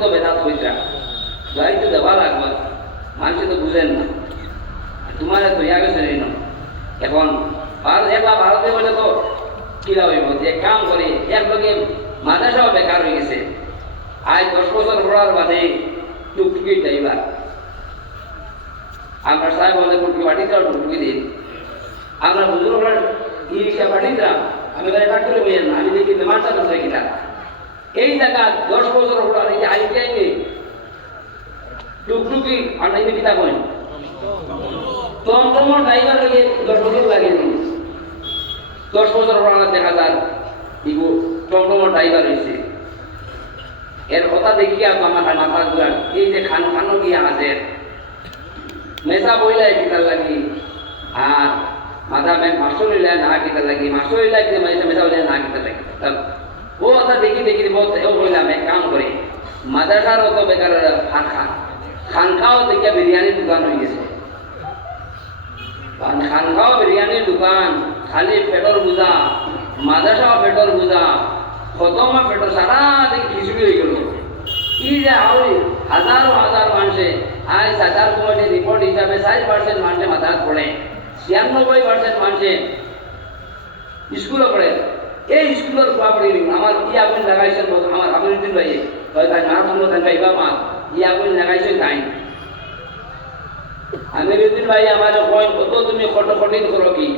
তো বেদাত হইতা গাড়ি দেওয়া লাগবে। মানুষ তো বুঝেন না। তোমার ইয়া গেছে না? এখন ভারত একলা ভারতে বলে তো কিলা হইব? যে কাম করে, এক লগে মাদ্রাসাও বেকার হয়ে গেছে। আজ দশ বছর পড়ার বাদে টুকটুকি ড্রাইভার। আমরা সাহেব বলে, টুকটুকি বাটি দাও, টুকটুকি দিন। আমরা বুজুর্গরা, ই রিক্সা পাঠিয়ে দিলাম। আমি গাড়ি টাক করে বইয়েন আমি দেখি চালু হয়ে গেলাম। এই জায়গা দশ বছর পড়ার এই আইটিআই নেই টুকটুকি নাই কিতা করেন টমটম ড্রাইভার দশ বছর লাগে দশ বছর দেখা যার ইগো ড্রাইভার এর কথা দেখিয়া আমার মাথা এই যে খান খানো গিয়া আছে। মেসা বইলাই কিতার লাগি। আর মাথা ব্যাংক মাসো না কিতার লাগি। মাসো লইলে কি মেসা লইলে না কিতার লাগি। ও কথা দেখি দেখি বহুত এও বললাম, এক কাম করে, মাদ্রাসার অত বেকার খান খান খানখাও দেখিয়া বিরিয়ানির দোকান হয়ে গেছে। খানখাও বিরিয়ানির দোকান, খালি পেটর বুঝা মাদ্রাসাও পেটর বুঝা খতমা পেটর সারা দিন খিচুড়ি হয়ে গেল। কি যে আহরি হাজারো, হাজার মানুষে, আজ হাজার কমিটি রিপোর্ট হিসাবে ষাট পার্সেন্ট মানুষে মাথা পড়ে, ছিয়ানব্বই পার্সেন্ট মানুষে স্কুলে পড়ে। এই স্কুলের পড়াপড়ি আমার ই আগুন লাগাইছেন আমার আমিরুদ্দিন ভাই তাই না তোমরা তাই ভাইবা মা ই আগুন লাগাইছেন তাই? আমিরুদ্দিন ভাই, আমার কয়, কত তুমি কত কঠিন করো কি?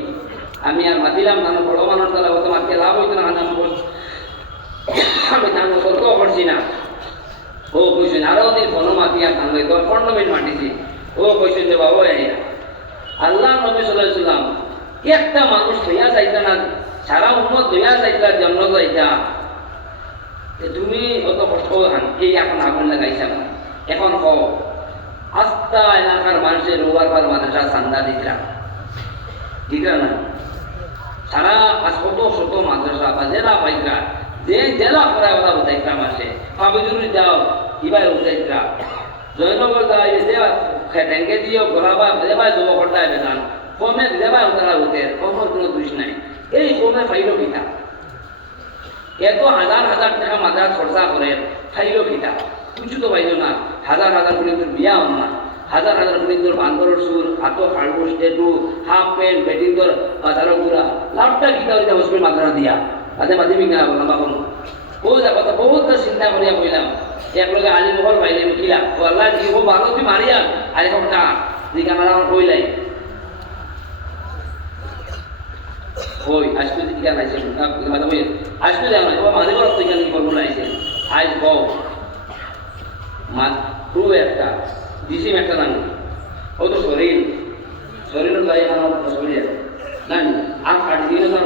আমি আর মাতিলাম না, বড় মানুষ তারা কত মাতি লাভ হইতো না আমি তাহলে সত্য করছি না। ও কইছেন, আরও দিন ফোনো মাতিয়া তাহলে দশ পনেরো মিনিট মাতিছি ও কইছেন যে বাবু আল্লাহ নবী সাল্লাম একটা মানুষ হইয়া যাইতা না সারা উন্মত হইয়া যাইতা, জন্ম যাইতা। তুমি অত কষ্ট হান, এই এখন আগুন লাগাইছা না এখন ক আস্তা এলাকার মানুষের রোবার বার মাদ্রাসা চান্দা দিতরা। দিতরা না? সারা কত শত মাদ্রাসা বা জেলা পাইকা যে জেলা করা ওরা উঠাইতরা মাসে। পাবিজুরি যাও, ইবাই উঠাইতরা। জয়নগর দাঁড়াই যে খেটেঙ্গে দিও গলাবা দেবাই যুব করতায় বেদান কমে দেবাই উতারা উঠে, কমর কোনো দুষ নাই। এই কমে ফাইল কিতা এত হাজার হাজার টাকা মাদ্রাস খরচা করে খাইল কিতা কিছু তো পাইল না। হাজার হাজার কোটি তোর বিয়া না। হাজার হাজার কোটি তোর বান্দরের সুর হাত হাড়বো স্টেটু, হাফ প্যান্ট বেটিং তোর বাজারও গুড়া লাভটা কিতা হইতে হসপিটাল মাদ্রাসা দিয়া? তাতে মাধ্যমিক না বললাম বাবন ও যা কথা, বহুত চিন্তা করিয়া কইলাম একলগে আলি মোহর পাইলে কিলা ও আল্লাহ কি ভালো তুই মারিয়া। আরে কথা জিজ্ঞাসা আমার কইলাই। ওই আজকে টিকা নাইছে? মানে ওই। আজকে যাও না বাবা মাঝে বড় টিকা কি করব নাইছে আজ বউ মা টু একটা, ডিসিম একটা নাম ও তো শরীর। শরীরের গায়ে আমার শরীর না আর কাটি দিয়ে না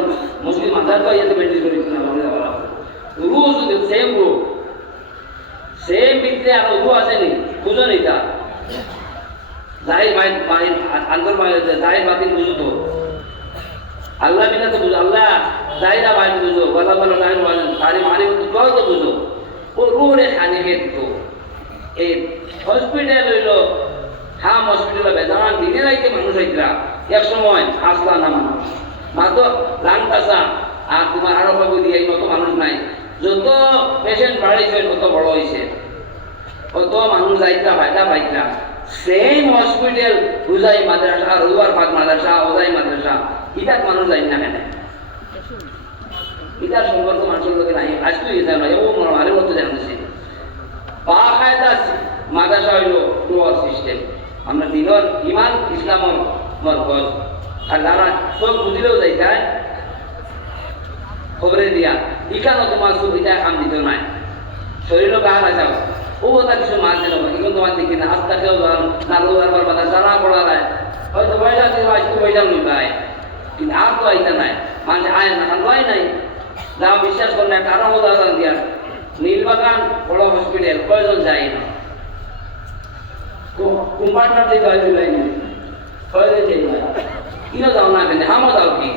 মুসলিম মাথার গায়ে এতে বেটি শরীর না বলা রোজ সেম রো সেম বিদ্যে আর রু আসেনি বুঝো নি তা? জাহির মাইন মাইন আন্দর মাইন জাহির বাতিল বুঝো তো। আল্লাহ বিনা তো বুঝো, আল্লাহ তাই না বাইন বুঝো বলা বলা জাহির বাইন তারি মানি তো তো বুঝো। ও রুহরে খানি হে তো? এই হসপিটাল হইল হাম হসপিটাল বেদান দিনে রাইতে মানুষ হইতরা এক সময় আসলা না মানুষ। মাত্র লান কাসা আর তোমার আরও বাবু দিয়ে মতো মানুষ নাই। যত পেশেন্ট বাড়াইছে, তত বড় হয়েছে কত মানুষ যাইতরা ভাইটা ভাইতরা সেম হসপিটাল হুজাই মাদ্রাসা রুয়ার ফাঁক মাদ্রাসা ওজাই মাদ্রাসা। ইটাত মানুষ যাই না কেন? ইটার সম্পর্ক মানুষের লোকে নাই আজকে এটা নয় ও টুয়ার সিস্টেম। আমরা দিনর ইমান মরকজ আর সব যাই তাই খবরে দিয়া ইখানো তোমার এটা কাম দিত নাই। শরীরও গা না যাও ও কথা কিছু মাছ দিল এখন তোমার দেখি না আস্তা খেয়েও না লোহার বার বাধা পড়া নাই হয়তো বয়লা আজকে বয়লা নুই পায় কিন্তু আর তো আইতা নাই। মানে আয় না লয় নাই। যা বিশ্বাস করেন একটা আরও উদাহরণ দিয়া। নীলবাগান বড় হসপিটাল কয়জন যায় না? কুম্পাটার দিকে হয়তো যায়নি কয়জন যাই না কিনো যাও না কেন হামো যাও কি?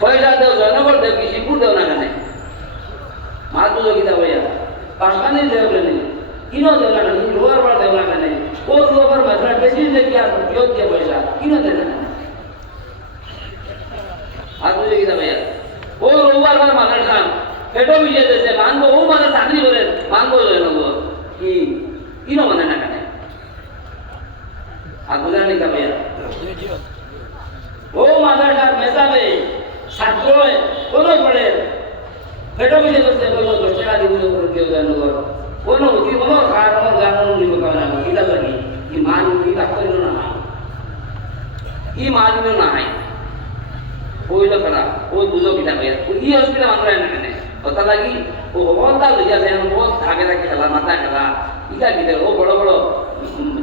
পয়সা দেও জয়নগর দেও কি? শিবপুর দেও না কেন মাছ যোগিতা হইয়া পাশখানে দেও কেন কিনো দেও না কেন লোহার বার দেও না কেন ও লোহার বার বেশি দেখি আর পয়সা কিনো দেয় না আন্তরিকতা ভাইয়া। ও রোববার বার মাথার খান। পেটও মিলিয়ে দিয়েছে। মানবো, ও মানে চাকরি করেন মানবো লই নেব কি? কি না মানে না কেন? আগুলার নিকা ভাইয়া। ও মাথার খান মেজাবে ছাত্র কোনো পড়ে। পেটও মিলিয়ে দিয়েছে বলো দশ টাকা দিব কেউ যেন করো কোনো কি কোনো কারণ কারণ দিব কারণ কি লাগি কি? মান, কি ডাক্তার না কি মান না হয়? ওইলো খারাপ ও বুঝো কিটা ভাইয়া ই হসপিটাল আমরা এনে কেনে কথা লাগি ও হলতা লইয়া যায়, ও থাকে থাকে খেলা, মাথা খেলা। ইটা কিটা ও বড় বড়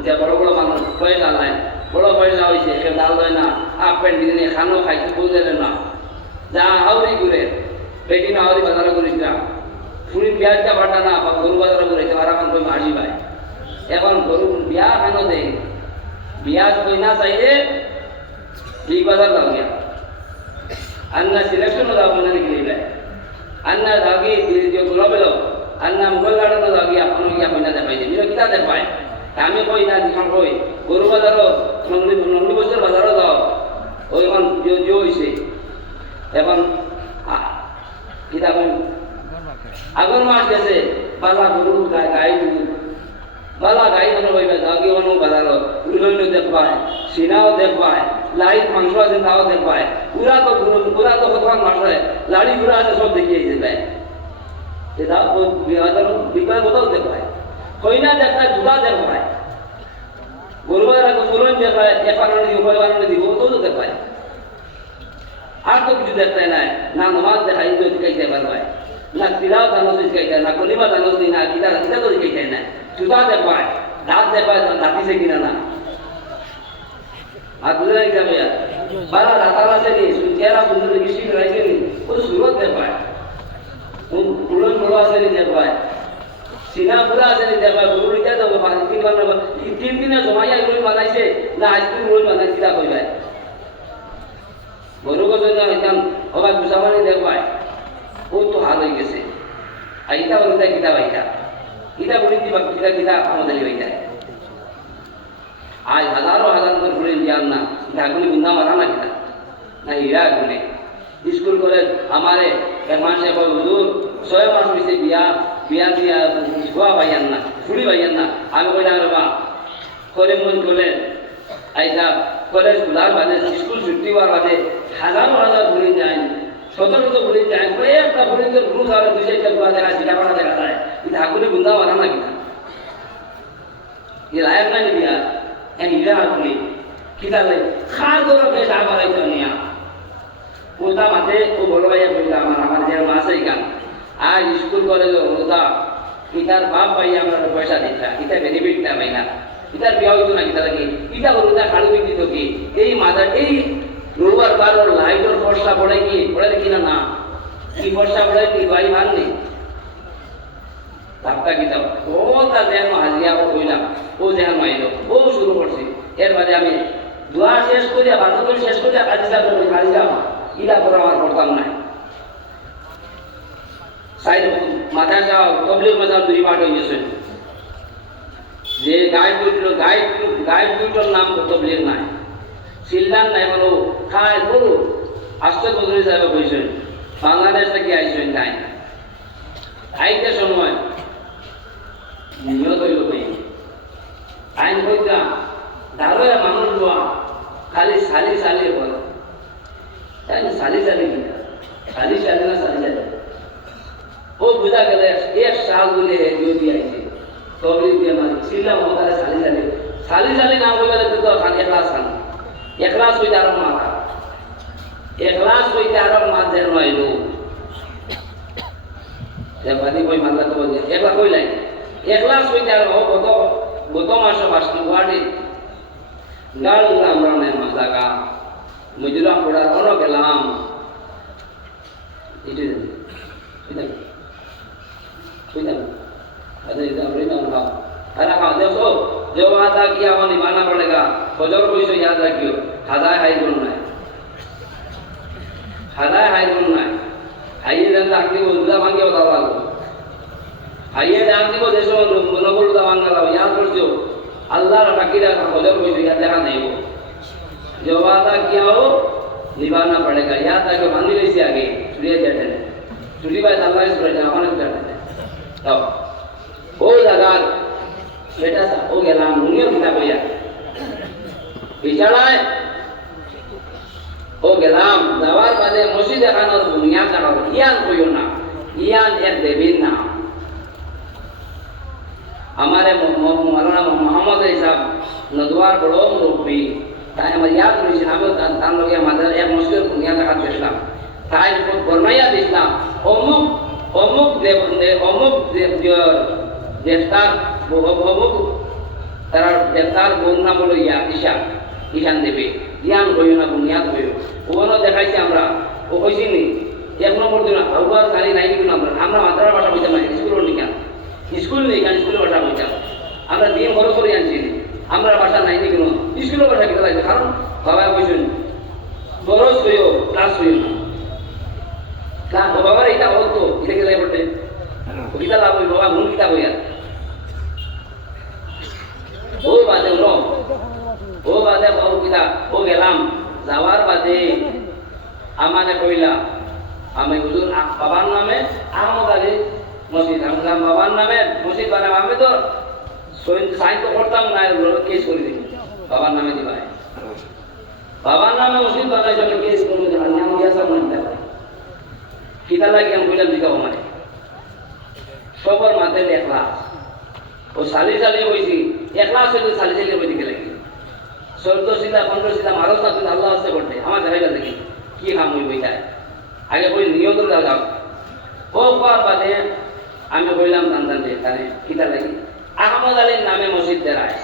যে বড় বড় মানুষ পয়সা নাই বড় পয়সা হয়েছে সে ডাল দেয় না আপ প্যান্ট দিনে খানো খাইতে বুঝে না। যা আউরি ঘুরে পেটি না আউরি বাজারে করিস না। ফুরি পেঁয়াজটা বাটা না, বা গরু বাজারে করেছে আর এখন কই মাসি ভাই এখন গরু বিয়া কেন দেয়? বিয়া কই না চাইলে ঠিক বাজার যাও ಅನ್ನ ಸೆಲೆಕ್ಷನ್ನೋದಾಗಿ ಮನನಿಗಿಲ್ಲ ಅನ್ನದಾಗಿ ಗುಲಾಬಿಲೋ ಅನ್ನ ಮುಗಲ್ಗಾಡನದಾಗಿ ಅಪ್ಪನೋಗಿ ಅಪ್ಪನ ದೆಪ್ಪಾಯಿ ನೀವು ಕಿತಾ ದೆಪ್ಪಾಯಿ আমি কই না দিখন কই গরু বাজারও নন্দী নন্দী বছর বাজারও যাও ওই এখন জিও হয়েছে এখন কিতাব আগর মাস গেছে পালা গরু গাই দুধ বালা গাই ধরো হইবে জাগি অনু বাজারত উলইনো দেখবায়, সিনাও দেখবায়, লাইট মাংস আছে তাও দেখবায় পুরা তো পুরা তো কতক্ষণ মাস হয় লাড়ি পুরা আছে সব দেখিয়ে দেবে। এটা বিকয় কোথাও দেখবায়। কইনা দেখবায় জুতা দেখবায়। গরু বাজার গরুন দেখবায় এপানো দিব কয়বানো দিব তো দেখবায়। আর তো কিছু দেখতে নাই, না নমাজ দেখাই তো শিখাইতে পারবায় না কিরাও জানো শিখাইতে না কলিমা জানো না কিরা কিরা তো শিখাইতে নাই জুতা দেখবায় দাঁত দেখবায় দাঁতিছে কিনা না। আর বুঝে নাই যাবে বারা দাঁতার আছে নি? চেহারা সুন্দর কৃষি রাইছে নি? ও সুরত দেখবায় পুরন বড় আছে নি দেখবায় সিনা পুরা আছে নি দেখবায় গরু রিটা যাব তিন বানাবো তিন দিনে জমাইয়া রোল বানাইছে না আইসক্রিম রোল বানাইছে তা কইবায় গরু গজন্য একদম অবাক বুঝাবানি দেখবায় ও তো হাল হয়ে গেছে। আর ইটা বলতে কিতা বাইটা ইটা। বলি দিবা কিতা কিতা আমাদের বাইটা আজ হাজারো হাজার করে ঘুরে যান না ঢাকুনি বুন্দা মারা না কিনা না হীরা ঘুরে স্কুল, কলেজ আমারে এক মাসে হুজুর ছয় মাস হয়েছে বিয়া বিয়া দিয়া ছোয়া পাইয়ান না ফুড়ি পাইয়ান না। আমি কইলাম রে বা করিমগঞ্জ কলেজ আইসা কলেজ খোলার বাদে, স্কুল ছুটি হওয়ার বাদে হাজারো হাজার ঘুরে যায়। সতর্ক বলি যায় ওই একটা হরিণের গুণ আর দুই চারটা দেখা যায় কাপড়া দেখা যায়। কিন্তু আগুনে গুন্দা বানা না। কিনা এই লায়ক নাই দিয়া আর এ আগুনে কিতা লাই খার ধরো বেশ আবার একজন নিয়া। ওটা মাঠে ও বড় ভাইয়া বলল আমার আমার যে মাছ এইখান আর স্কুল, কলেজ ওটা ইতার বাপ ভাই আমরা পয়সা দিতা ইতা বেনিফিট না ভাই না ইতার বিয়া হইতো না কিতা লাগে ইতা হলো ইতা খাড়ু বিক্রি তো কি? এই মাদার এই রোবার বার ওর লাইটর ফর্সা পড়ে কি পড়ে কি না না? কি ফর্সা পড়ে, কি ভাই ভাঙনি ধাক্কা কিতা ও তা যেন হাজিয়া ও কইলাম ও যেন মাইল ও শুরু করছি। এর বাদে আমি দোয়া শেষ করিয়া বান্ধব শেষ করিয়া কাজী যাব কাজী যাব ইলা করে আমার করতাম নাই সাইড মাথায় যাও তবলিগ মাজার দুই বাট হয়ে গেছে। যে গাইড দুইটো গাইড গাইড দুইটোর নাম তবলিগ নাই। সিল্লান নাই বলো খায় বলো। আস্তে বদলি সাহেব কইছেন, বাংলাদেশ থেকে আইছেন তাই আইতে সময় নিয়ত হইল কই? আইন কইতা দারোয়া মানুষ লোয়া খালি সালি সালি বল। তাই না, সালি সালি কিনা? সালি সালি না সালি সালি? ও বুঝা গেলে, এক সাল বলে যদি আইছে। তবলি দিয়ে মানে ছিলাম ওখানে সালি সালি। সালি সালি না বলে তো খালি একলাস এখলাস হইতে আরও মারা। এখলাস হইতে আরও মাঝের নয় লোক বাদী বই মাদ্রা তো একলা কইলাই একলাস হইতে আরও গত গত মাসে বাসনি গুয়াহাটি। গাল উলাম রানের মাজাগা মজুরাম পড়ার অনেক গেলাম। এটি বুঝলাম বুঝলাম আরে দেখো। जो वादा किया वो निभाना पड़ेगा। हजर पैसो याद रखियो हदाय हाई गुन्ना हदाय हाई गुन्ना हाई जान वो उद्दा मांगे होता वालो हाई जान दिबो देशो मनोबल उद्दा मांगा लाओ याद करते हो। अल्लाह रा फकीरा का हजर पैसो याद रखा नहीं वो। जो वादा किया हो, निभाना पड़ेगा। याद रखो मंदिर से आगे। सूर्य जटन चुली बात अल्लाह इस पर जापान करते हैं तब বিছানায় ও গেলাম যাওয়ার বাদে মসজিদ দেখানোর বুনিয়াদ দেখাবো ইয়ান কইও না ইয়ান এক দেবীর নাম हमारे मौलाना मोहम्मद साहब नदवार बड़ो मुरब्बी তাই আমার ইয়াদ রয়েছে আমি তার লগে আমাদের এক মসজিদের বুনিয়া দেখাত গেছিলাম তাই বর্ণাইয়া দিছিলাম অমুক অমুক দেব দে- অমুক দেব- দেবতার অমুক তার দেবতার বোন নাম হলো ইয়া ঈশান ঈশান দেবী, জ্ঞান হইও না বুনিয়াদ হইও। ওখানেও দেখাইছি আমরা। ও কইছি নি এক নম্বর দিন আউয়ার খালি নাই কিন্তু আমরা আমরা মাদ্রার ভাষা বলতাম না স্কুল নি কেন? স্কুল নেই কেন? স্কুলের ভাষা বলতাম আমরা দিন বড় করে আনছি আমরা ভাষা নাই নি কেন। স্কুলের ভাষা কেটে লাগছে কারণ বাবা কইছেন বরস হইও, ক্লাস হইও না। না বাবার এটা হতো এটা কে বলতে কিতা লাভ হইব, বাবা মন কিতা হইয়া? ও বাদে ন ও বাদে বাবু কিতা ও গেলাম। যাওয়ার বাদে আমাকে কইলা আমি হুজুর বাবার নামে আহমদ আলী মসজিদ বললাম, বাবার নামে মসজিদ বানাবো আমি তো তো করতাম না কেস করে দিই বাবার নামে দিবা বাবার নামে মসজিদ বানাইছে আমি কেস করব আমি মনে দিতে কিতা লাগে আমি কইলাম দিতে মানে সবার মাথায় একলা ও সালি সালি হয়েছি একলা আসলে সালি সালি হয়ে দিকে লাগে সিধা মারো না কিন্তু আল্লাহ আসতে করতে আমার দেখাইলা দেখি, কি কাম হইব এটা? আগে কই নিয়ত দাও ও কোয়ার বাদে আমি কইলাম দান দান এখানে কিতা লাগি আহমদ আলীর নামে মসজিদ দেরায়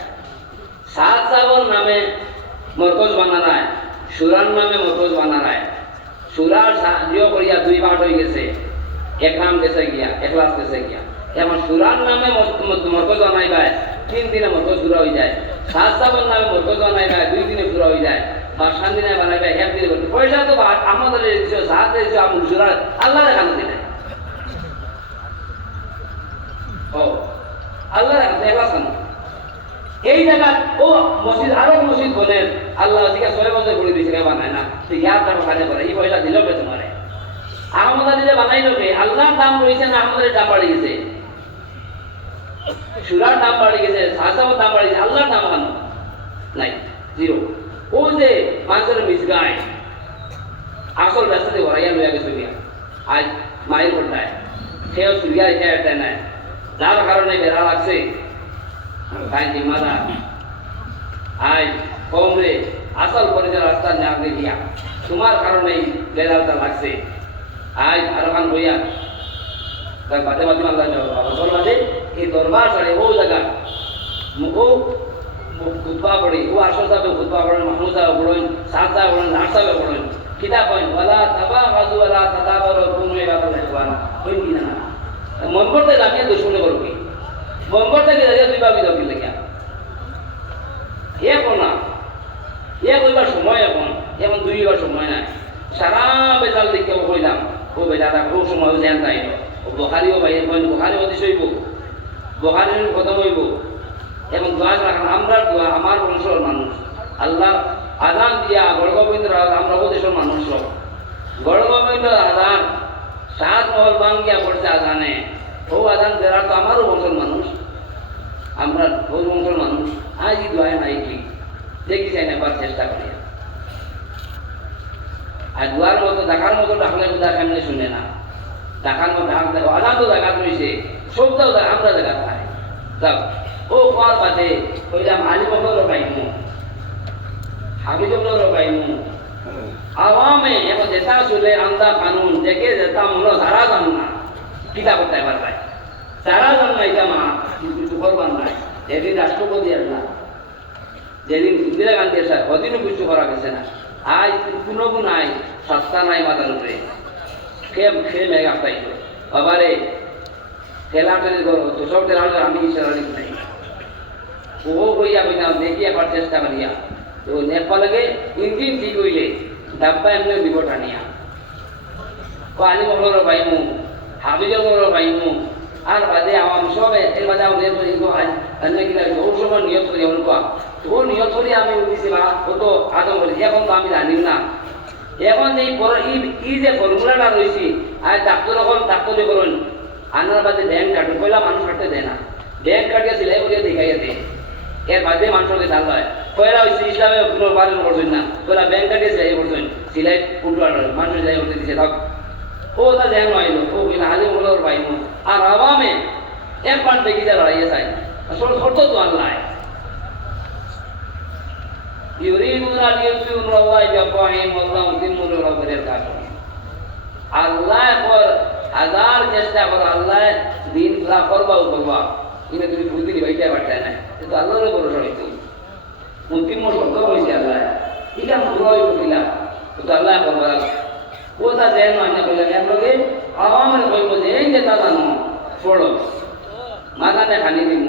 সাদ সাবর নামে মরকজ বানানায় সুরার নামে মরকজ বানানায় সুরার সাহায্য করিয়া দুই ভাগ হয়ে গেছে। একরাম গেছে গিয়া একলাস গেছে গিয়া। এখন সুরার নামে মরকজ বানাই তিন দিনে মরকজ পুরা হয়ে যায়। সাত সাবর নামে মরকজ বানাই পায় দুই দিনে পুরা হয়ে যায়। বা সাত দিনে বানাই পায় এক দিনে করতে। পয়সা তো আমাদের আল্লাহ আল্লাহ দেখানো একলাস এই জায়গা ও মসজিদ, আরও মসজিদ বলেন আল্লাহ থেকে ছয় বছর করে দিয়েছে বানায় না। তো ইয়ার দাম কাজে করে এই পয়সা দিল কে তোমারে? আহমদ আলী যে বানাইল কে? আল্লাহর দাম রয়েছে না আহমদের দাম বাড়ি গেছে সুরার দাম বাড়ি গেছে সাহসামের দাম বাড়ি গেছে, আল্লাহর দাম কেন নাই জিরো ও যে মানুষের মিসগায়, আসল রাস্তাতে ভরাইয়া লইয়া গেছে গিয়া আজ মায়ের ঘন্টায় সেও সুরিয়া এটা এটা নাই। যার কারণে বেড়া লাগছে। তাই জিম্মাদার আজ কমরে আসল পরিচয় রাস্তা না দিয়া তোমার কারণে বেড়ালটা লাগছে। আজ আরও খান বইয়া। তার বাদে বাদে আল্লাহ বছর বাদে। এই দরবার সাড়ে ও জায়গা। ও খুতবা পড়ি, ও আসল সাহেব খুতবা পড়েন মাহমুদ সাহেব পড়েন সাদ সাহেব পড়েন নার সাহেব পড়েন। কিতাব পড়েন, ওয়ালা তাবা গাজু ওয়ালা তাদাবর কোন এবার লেখবানা হইন কি না মন করতে দামিয়ে দুশ্মনে করো কি? মন করতে দাঁড়িয়ে দুই ভাবি দাবি লেখা। এ না। এ কইবার সময় এখন এখন দুই বার সময় নাই। সারা বেজাল দেখে ও কইলাম ও বেজাটা খুব সময় ও জ্ঞান তাই ও বখারিও ভাই কইন বখারি বখারির কথা হইব এবং দোয়া রাখেন আমরা দোয়া, আমার বংশের মানুষ। আল্লাহ আদান দিয়া গড়গোবিন্দ আমরা ও দেশের মানুষ গড়গোবিন্দ আদান সাত মহল বাঙ্গিয়া পড়ছে আদানে ও আদান দেরা তো আমারও বংশের মানুষ। আমরা ওই বংশের মানুষ। আজই দোয়ায় নাই কি দেখি চাই নেবার চেষ্টা করি আর দুয়ার মতো, দেখার মতো ডাকলে বোধ কেমনে শুনে না। দেখার মতো আদান তো দেখা রয়েছে সবটাও আমরা দেখা যাও। ও কোয়ার বাদে কইলাম আলী বকর পাইমু হাবিজুল্লাহ পাইমু আওয়ামে এবং যেটা চলে আন্দা কানুন দেখে যেটা মনে সারা জান না। কিতা করতে পারবে সারা জান না এটা মা কিন্তু করবার নাই। যেদিন রাষ্ট্রপতি আসলা যেদিন ইন্দিরা গান্ধী আসা ওদিনও কিছু করা গেছে না। আজ কোনো নাই সস্তা নাই মাথার উপরে খেয়ে খেয়ে মেঘা পাইত বাবারে খেলা টেলি করো, তো সব খেলা আমি ইসরানি নাই। ও কইয়া কইতাম দেখি একবার চেষ্টা করিয়া। তো নেপালকে ইঞ্জিন ঠিক হইলে ডাব্বা এমনি দিব টানিয়া ও আলি বকলর পাইমু হাবিজর পাইমু, আর বাদে আমার সবে এর বাদে আমাদের তো কিন্তু আজ অন্য কিনা ওর সময় নিয়ত করি এমন কোয়া তো ও নিয়ত করি আমি উঠেছি ও তো আদম করি এখন তো আমি জানিম না। এখন এই পর- ই যে ফর্মুলাটা রয়েছে আর ডাক্তার এখন ডাক্তারি করুন। আনার বাদে ব্যাংক কাটে পয়লা মানুষ কাটতে দেয় না ব্যাংক কাটিয়ে সিলাই করিয়া দেখাইয়া দেয় এর বাদে মানুষকে ধান হয় পয়লা হয়েছে ইসলামে কোনো বারণ করছেন না পয়লা ব্যাংক কাটিয়ে সিলাই করছেন সিলাই ফুটবার মানুষ সিলাই করতে দিছে থাক ও তা যেন আইলো ও কিনা হালি মোলার পাইনো আর আবামে এক পান দেখি যা লড়াইয়ে চাই আসলে শর্ত তো আল্লাহ يريدون أن يطفئوا نور الله بأفواههم والله متم نوره غير الكافرين আল্লাহ পর হাজার চেষ্টা করো আল্লাহ দিন পুরা করবা করবা কিন্তু তুমি বুদ্ধি হইতে পারতে না। কিন্তু আল্লাহরে ভরসা হইতো অন্তিম শব্দ হয়েছে আল্লাহ। ইলাম পুরো হইলা কিন্তু আল্লাহ করবা কোথা দেন মানে বললেন এক লোকে আমার কইব যে, এই যে দাদা নো পড়ো মাথাতে খানি দিব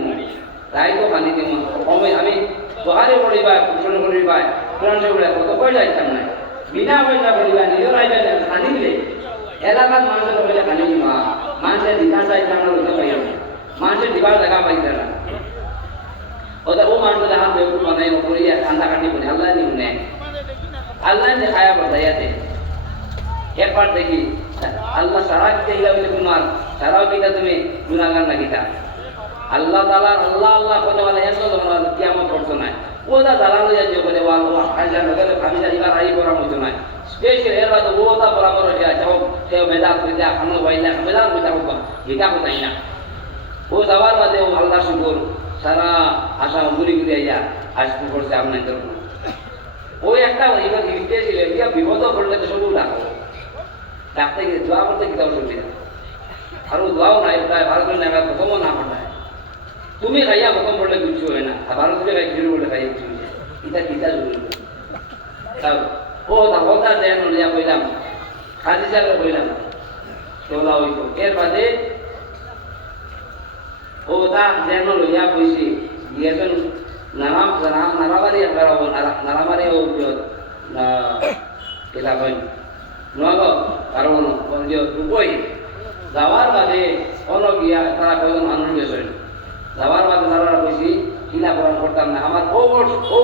তাই তো খানি দিব কমে, আমি তোহারে পড়িবা কুশল করিবা কোরআন শরীফ কত পয়সা ইচ্ছাম নাই বিনা পয়সা করিবা নিজের আইবা খানি দিলে এলাকার মানুষের পয়সা খানি দিবা মানুষের দিঘা চাইতে আমরা মানুষের দিবার জায়গা পাইতে না ওটা ও মানুষের হাত বেগুন বানাই করিয়া ঠান্ডা কাটি বলে, আল্লাহ নিউ নেয় আল্লাহ যে খায়া বাদাইয়াতে এরপর দেখি, আল্লাহ সারা কিতা ইলা বলে তোমার সারাও কিতা তুমি গুণাগান না কিতা আল্লাহ তালা আল্লাহ আল্লাহ করে বলে, এত তোমার কিয়ামত করতো না ওটা দালাল হয়ে যে বলে, ওয়াল হাজার নগরে আমি যাইবার আই করা হতো না স্পেশাল এর বাদ ওটা পরামর্শ দেয়া যাও কেউ মেদাত হয়ে যা খানো বাইলা মেদাত হয়ে যাব গীতা কোথায় না। ও যাওয়ার বাদে ও আল্লাহ শুকুর, সারা আশা ঘুরি ঘুরে আইয়া আসতে করছে আপনার তরফ ওই একটা এবার ইলিটে ছিল ইয়া বিপদ পড়লে তো ডাকো ডাকতে গিয়ে দোয়া করতে গিয়ে ও দোয়াও নাই, প্রায় না তুমি খাইয়া প্রথম পড়লে কিছু হয় না। ভালো করে খাই শুরু করলে খাইয়া কিছু এটা কিতা জরুরি ও হতা দেন লিয়া কইলাম। খাদি সাহেব কইলাম। তোলা হইতো এর বাদে? ও তা যেন লইয়া কইছি গিয়েছেন নারাম নারাম একবার হব নারামারি ও কিলা কই নগ কারণ দুবই যাওয়ার বাদে অন গিয়া তারা কয়জন মানুষ গেছেন যাওয়ার বাদে তারা কইছি কিলা পড়ান করতাম না। আমার ও ও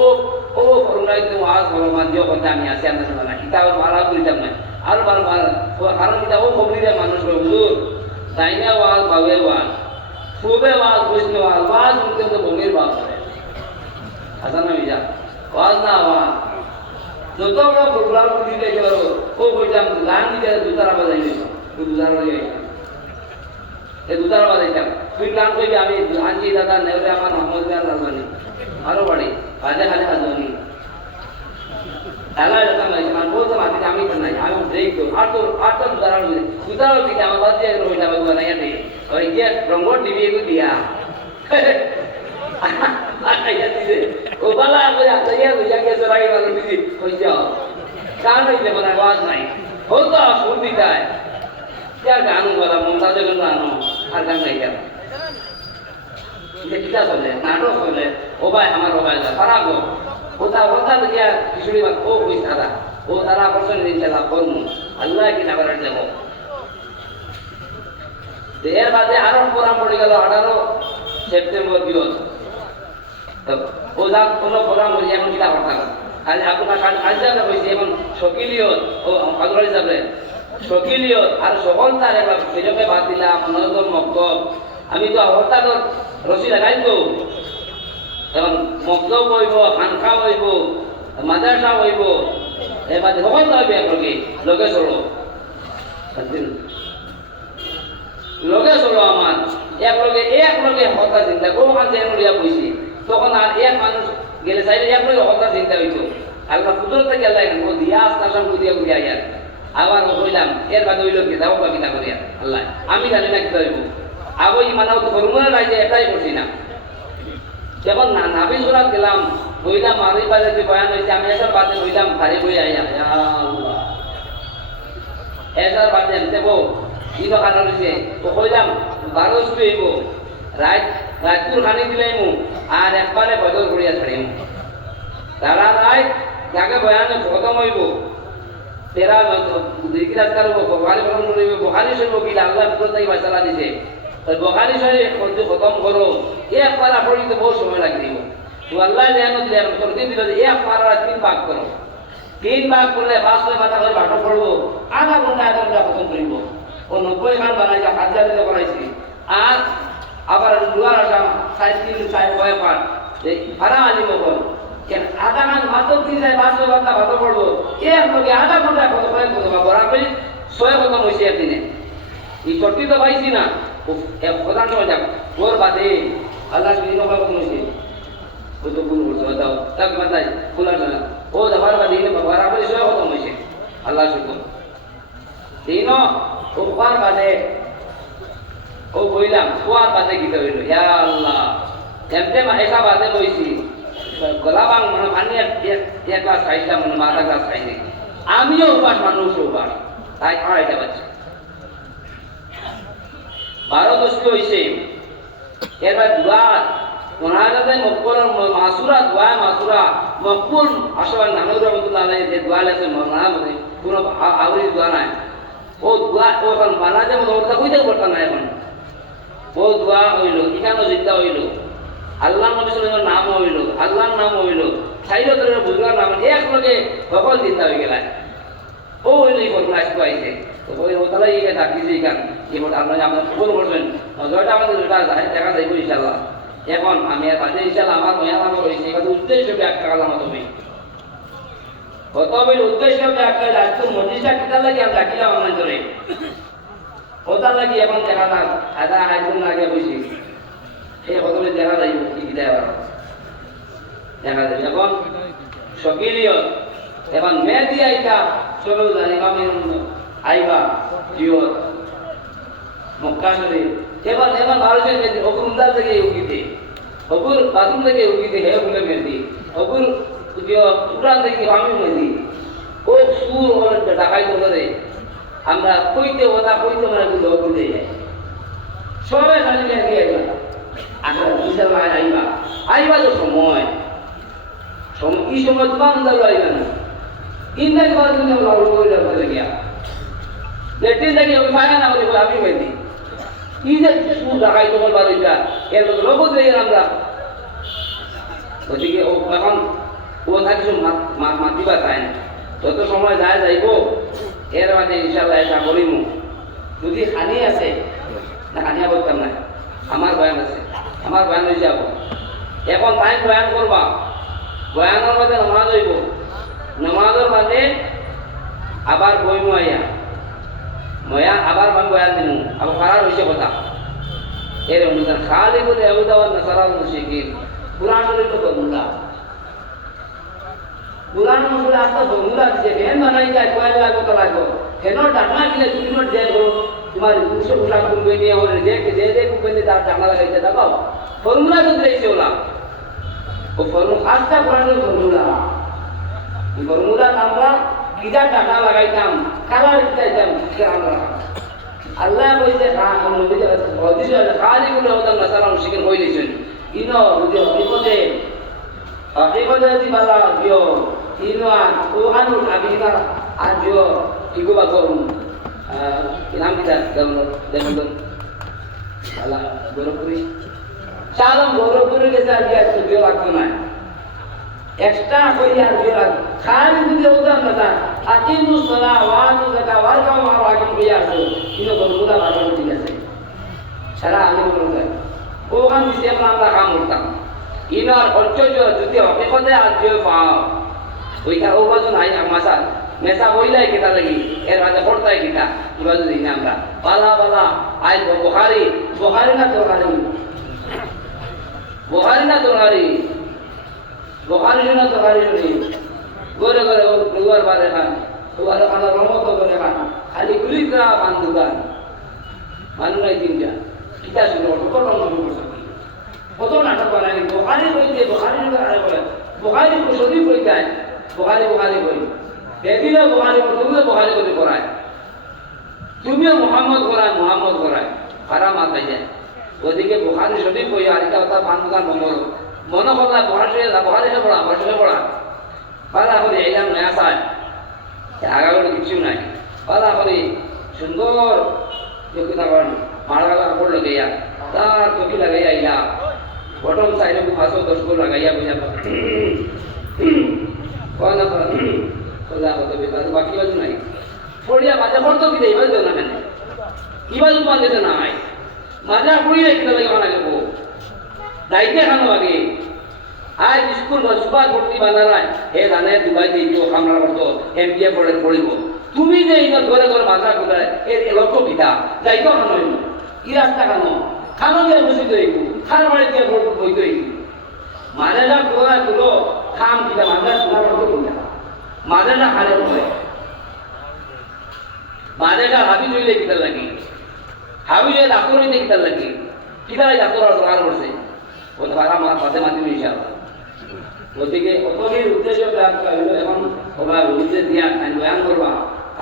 ও করুণাই তুমি আজ মান দিও কথা আমি আপনার সঙ্গে না। কিতাব ভালো করিতাম না। আর ভালো ভালো কারণ কিতাব ও খবরিরে মানুষ হুজুর। তাইনা ওয়াল, বাবে ওয়াল খুবে ওয়াল বুঝতে ওয়াল ওয়াজ শুনতে তো বমির বাপ করে হাসান আমি ওয়াজ না ওয়াজ যত বড় প্রোগ্রাম করে দিতে পারো ও কইতাম, গান দিতে দুতারা বাজাই দিত দুতারা বাজাই এই দুতারা বাজাইতাম। তুই গান কইবি আমি আনছি দাদা নেওরে আমার মোহাম্মদ গান রাজবানি আরো বাড়ি বাজে খালে হাজবানি খেলা এরকম নাই মানে বলতাম আপনি আমি তো নাই আমি ব্রেক তো আর তো আর তো দুতারা দুতারা দিকে আমার বাদ দিয়ে রইলা বাবু না ইয়াতে ওই গিয়ে রঙ্গর টিভি এগু দিয়া ও বালা করে আতাইয়া লইয়া গেছে রাগে ভালো দিদি হই যাও গান হইতে মানে আওয়াজ নাই হতো সুর দিতায় क्या गानू वाला মমতাজ গানো আর গান নাই কেন কিতা চলে নাটক আমার ও ভাই সারা গো। বা ও কই সারা ও তারা বছর দিন চালা করমু আল্লাহ কি না করার দেব এর বাদে আরও প্রোগ্রাম পড়ে গেল আঠারো সেপ্টেম্বর দিবস। ও যা কোনো প্রোগ্রাম হয়ে এমন কিতা করতাম আজ আপনার ও কাজুর হিসাবে শকিলিয়ত আর সকল তার সেজকে বাদ দিলাম মনোজন মক্তব। আমি তো হঠাৎ রসি লাগাই তো এখন মক্তব হইব, খানখা হইব মাদ্রাসা হইব এবার সকল যাবে একলগে লগে চলো। লগে চলো আমার একলগে একলগে হতা চিন্তা। কাজ যেন লিয়া বইছি তখন আর এক মানুষ গেলে চাইলে একলগে হতা চিন্তা হইতো আল্লাহ কুদরতে গেল ও দিয়া আসতাম বুঝিয়া বুঝিয়া ইয়ার আবার কইলাম এর বাদে হইল কি যাও বাকি না করিয়া আল্লাহ। আমি জানি না কি হইব আবো ইমানাও ধর্মের রাইজে এটাই করছি না। যখন না নাবি সুরাত গেলাম হইলাম মারি বাজে যে বয়ান হয়েছে আমি এসব বাদে হইলাম ভারী বই আইয়া ইয়া বাদে এমতে বো ইনো খানা রয়েছে তো কইলাম বারো হইব রাত রাতপুর খানি দিলাই মু আর একবারে বদল করিয়া ছাড়িম তারা রাত যাকে বয়ান খতম হইব তেরা দিকি রাস্তার বহারি গ্রহণ করিব বহারি শরীফ কি আল্লাহ বাঁচালা দিছে। ওই বহারি শরীফ খতম করো। একবার আপনার বহু সময় লাগি তো আল্লাহ যেন করতে দিল যে এক পারা তিন ভাগ করো। তিন ভাগ করলে পাঁচ ছয় মাথা করে বাটো পড়ব। আধা ঘণ্টা আধা ঘণ্টা খতম করিব ও নব্বই খান বানাইছে হাজার দিতে করাইছি। আর আবার দুয়ার আসাম ষাট তিন ষাট কয় পাঠ ভাড়া আলিম বল আধা ঘণ্টা মাত্র তিন চার পাঁচ ছয় ঘণ্টা ভাতো পড়ব। এর লগে আধা ঘণ্টা কত করে কত বড়া করে ছয় খতম হয়েছে একদিনে এই চট্টি তো পাইছি না। প্রধান সময় যাক ওর বাদে আল্লাহ শুনি নকা কোন হইছে ও তো ভুল করছে বাতাও তাক বাতাই খোলা না ও দাবার বাদি নে বাবার আপনি সব খতম হইছে আল্লাহ শুকর দিন ও পার বাদে ও কইলাম কোয়ার বাদে কি হইল ইয়া আল্লাহ এমতে একা বাদে কইছি গলা বাং মানে পানি এক এক গ্লাস খাইছিলাম মানে মাথা গ্লাস খাইনি আমিও উপাস মানুষ উপাস তাই আড়াইটা বাচ্চা দশটি হয়েছে এবার দোয়া মনাজাতে মকবুল মাসুরা দোয়া মাসুরা মকবুল আসলে নানুর রহমতুল্লাহ যে দোয়া মনা মানে কোনো আউরি দোয়া নাই। ও দোয়া ও এখন বানাজে মতো ওটা কইতে পারতাম না এখন। ও দোয়া হইল ইখানো জিদ্দা হইল, আল্লাহ নবী সাল্লাল্লাহু নাম হইল, আল্লাহর নাম হইল সাইরত বুজগার নাম এক লগে সকল জিদ্দা হয়ে গেলায়। ও হইল এই ঘটনা আসতে আইছে। তো ওই ওতালা ইয়ে ডাকি যে গান? করবেন নজরটা আমাদের দেখা যাইব ইনশাল্লাহ এখন আমি বাদে ইনশাল্লাহ আমার নয়া নাম এবার উদ্দেশ্য ব্যাখ্যা করলাম তুমি। কত বই উদ্দেশ্য ব্যাখ্যা আজকে মজিষা কিতা লাগে ডাকিলাম আমার ধরে? ওটা লাগি এখন দেখা যাক লাগে বুঝি সেই কতবে দেখা যাইব কি কিতা দেখা যাবে এখন সকিলিয়ত, এখন মেয়েদি আইতা সবেও জানি আমি আইবা জিওত মক্কা শরীফ এবার এবার ভারতের মেয়েদি অকুরুন্দার থেকে উকিতে অকুর বাথরুম থেকে উকিতে হে বলে মেয়েদি অকুর পুরান থেকে আমি মেয়েদি ও সুর হলে ডাকাই করে আমরা কইতে ওটা কইতে মানে গুলো বুঝে যায় সবাই জানি মেয়েদি আইবা। আচ্ছা বুঝতে আইবা। আইবা তো সময়। সম- কি সময় তোমার আইবা না। ইন্দাজ বাদ দিন লাউড করে গিয়া। ওই ফায়না না বলে আমি বেদি কি যে সুর লাগাই তোমার বাড়িটা এর লোক দেই আমরা। ওদিকে ও এখন, ও থাকি মাতিবা তাই না সময় যায়, যাইব, এর মাঝে ইনশাল্লাহ এটা করিম যদি হানি আছে, না হানিয়া বলতাম না। আমার বয়ান আছে, আমার বয়ান হয়ে যাব। এখন তাই বয়ান করবা। বয়ানের মাঝে নমাজ হইব। নমাজের মাঝে আবার বই ময়া ময়া আবার আমি বয়ান দিন আবার ফারার হয়েছে কথা। এর অনুযায়ী খালি বলে আবুদাবাদ নাসারা মুশিকিন পুরাণ শরীফ বন্ধা পুরাণ মধ্যে আস্তে বন্ধুরা দিছে। ভেন বানাই যায় কয়েল লাগো তো লাগো ফেনর ডাকনা দিলে তুমি নোট যে করো তোমার দুশো পোশাক কুনবে নিয়ে হলে? যে যে যে কুনবে তার ডাকনা লাগাইছে দেখো ফর্মুলা তো দিয়েছে ওলা। ও ফর্মুলা আস্তা কোরআনের ফর্মুলা ফর্মুলা আমরা কিজা টাকা লাগাইতাম কালার দিতাইতাম আমরা আল্লাহ। কইছে খালি বলে হতাম না সালাম শিখেন হয়ে দিয়েছেন। ইন বুঝে, বিপদে বিপদে যদি বালা দিও ইনান ও আনু আবিনা আজও ইগো বা করুন নাম কিটা দেবন দেবন আল্লাহ গৌরবপুরি সালাম গৌরবপুরি গেছে আর কি বিয়ে লাগতো না। এক্সট্রা করি আর বিয়ে লাগ খালি যদি ওদাম না তা আকিমু সালাহ ওয়া আতু যাকাত ওয়া কাম মা রাকিম কইয়া আছে কিন্তু গরুদা বাবার ঠিক আছে। সারা আমি বলতে ওখান দিতে আমরা কাম করতাম ইনার ঐশ্বর্য যদি হকিকতে আজ্য পাও। ওইটা ও বাজু নাই আমাসা মেসা বইলাই কিতা লাগি? এর মাঝে পড়তাই কিতা? ইবা যদি না আমরা। বালা বালা আই বহারি বহারি না তরকারি বহারি না তরকারি বহারি না তরকারি নেই গরে গরে বারে রমত করে খান খালি গুলি করা পান দোকান মানুষ নাই তিনটা কিতা শুনে কত রঙ করছে কত নাটক বানাই বহারি বইতে বহারি বলে বহারি সদি বই যায় বহারি বহারি বই বেদিনে বহারি তুমিও বহারি করে করায় তুমিও মোহাম্মদ করায় মোহাম্মদ করায় হারা মাথায় যায় ওদিকে বহারি সদি বই আর এটা তার পান দোকান বন্ধ মনে করলা বহারি বহারি পড়া বসে পড়া পালা করে এলাম নয়া সাজ আগাগোড়ে কিছু নাই। পালা করে সুন্দর যোগ্যতা করেন মাড়াগালা কাপড় লাগাইয়া তার টুপি লাগাইয়া আইলা বটম সাইডে ফাঁসো দশকো লাগাইয়া বুঝা কয় না কয় কলা হতো বেকার বাকি বাজু নাই। ফড়িয়া মাঝে ফড়তো কি না কেন কি বাজু বাঁধতে না হয় মাঝে ফুড়িয়ে কিনা লাগে যাব দায়িত্বে খানো আগে আজ স্কুল সুপার ভর্তি বানারায় হে জানে দুবাই দিয়ে কামরা করতো এম বি এ পড়ে পড়িব তুমি যে ইন ঘরে ঘরে মাথা কোথায় এর লক্ষ্য পিতা যাইতো খানো ই রাস্তা খানো খানো গিয়ে বসে তো খার বাড়ি দিয়ে ভোট বইতই মাঝে না তোরা তুলো খাম কিনা মাঝে তোমার মতো কিনা মাঝে না হারে হয় মাঝে না হাবি লইলে কিতার লাগি। হাবি লইলে ডাক্তর হইতে কিতার লাগি কিতার ডাক্তর আর করছে ও তো ভাড়া আমার পাশে মাধ্যমে হিসাব গতিকে অতদিন উদ্দেশ্য প্রাপ্ত হইল এখন ওরা রুজে দিয়া আইন বয়ান করবা।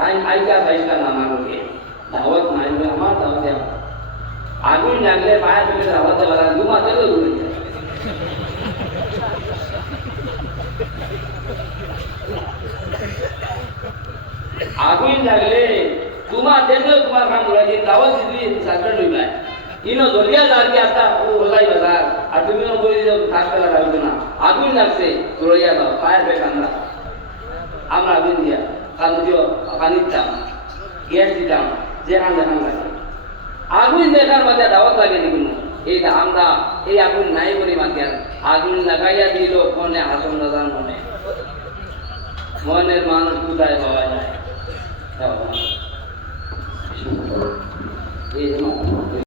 আইন আইকা পাইকা না মানুষকে দাওয়াত নাই আমার দাওয়াতে আগুন লাগলে পায়ে ফেলে দাওয়াতে বলা দু মাসে তো দূরে যায়। আগুন লাগলে তোমার দেখলে তোমার কাম করা দিন দাওয়াত দিদি সাকড় লইবা ইনো দলিয়া দাঁড়ি আসতা ও ওলাই বাজার। আর তুমি বলি যে থাক পেলা রাখবে না। আগুন লাগছে, রইয়া দাও, পায়ের বেকান্দা আমরা। আগুন দিয়া কারণ দিও পানি দিতাম গ্যাস দিতাম, যেখান যেখান লাগে। আগুন দেখার মাঝে দাওয়াত লাগে দেখুন এই আমরা, এই আগুন নাই করি মাঝে আগুন লাগাইয়া দিল, মনে হাসন দাদার মনে। মনের মানুষ কোথায় পাওয়া যায়? এই